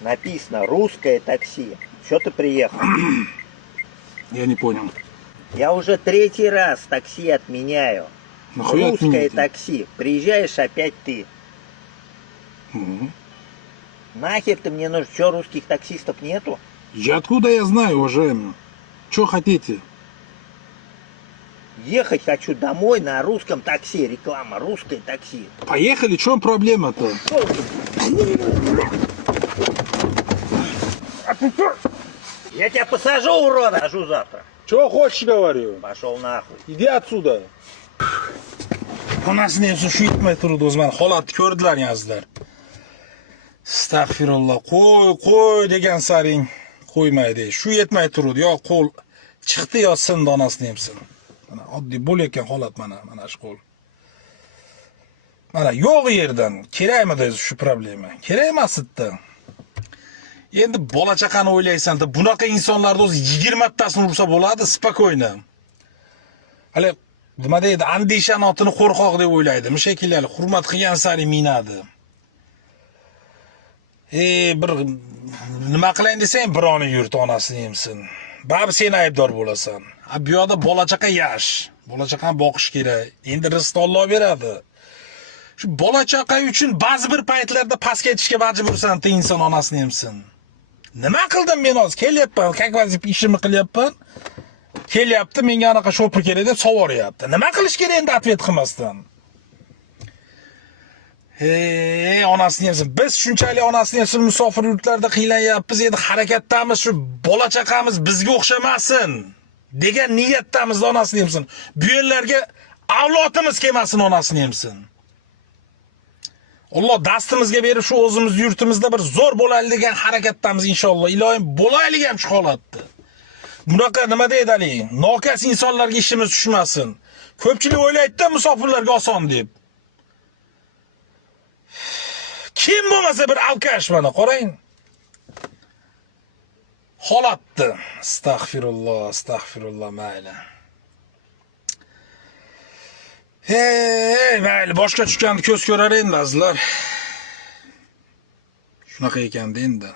Написано русское такси. Что ты приехал? Я не понял. Я уже 3-й раз такси отменяю. Нахуя Русское отменяете? такси. Приезжаешь опять ты. Угу. Нахер ты мне нужен? Что, русских таксистов нету? Откуда я знаю, уважаемый? Что хотите? Ехать хочу домой на русском такси. Реклама. Русское такси. Поехали, в чем проблема-то? Я тебя посажу, урода. Сажу завтра. Что хочешь, говорю? Пошел нахуй. Иди отсюда. Onasini hepsi shu yetmay turdi o'zi mana holatni ko'rdilar yazdilar. Astag'firulloh. Qo'y degan saring qo'ymaydi. Shu yetmay turdi. Yo qo'l chiqdi yo sindi onasini hepsin. Mana oddiy bo'layotgan holat mana shu qo'l. Mana yo'q yerdan kerakmidi shu problema? Kerak emas edi. Endi bola chaqani o'ylaysan-da, bunaqa insonlarni o'zi 20 tasini ursa bo'ladi, spakoyna. Hali nima deydi, andishan otini qo'rqoq deb o'ylaydi. Shekilli hurmat qilgan sari minadi. Bir nima qilayin desang, birovni yurt onasini yemsin. Baribir sen aybdor bo'lasan. Bu yoqda bola chaqa yash. Bola chaqani boqish kerak. Endi rizq Alloh beradi. Shu bola chaqa uchun ba'zi bir paytlarda pastga ketishga majbursan, inson onasini yemsin. Nima qildim men hozir? Kelyapman, как vazif ishimni qilyapman. Kelyapti, menga anaqa shopir kerak deb savoryapti. Nima qilish kerak endi atvet qilmasdan? Onasini yemsin. Biz shunchalik onasini yemsin musofir yurtlarda qiynanyapmiz, endi harakatdamiz, shu bola chaqamiz bizga o'xshamasin degan niyatdamiz, onasini yemsin. Bu yerlarga avlodimiz kelmasin, onasini yemsin. Alloh dastimizga berib shu o'zimiz yurtimizda bir zo'r bo'laylik degan harakatdamiz inshaalloh. Ilohim bo'laylik ham shu holatda. Bunaqa nima deydi ali? Nokas insonlarga ishimiz tushmasin. Ko'pchilik o'ylaydi-da musofirlarga oson deb. Kim bo'lmasa bir alkash mana qarang. Holatda. Astag'firulloh, mayli. Mayli, boshqa tushganni ko'z ko'rar endi azizlar. Shunaqa ekan-da endi.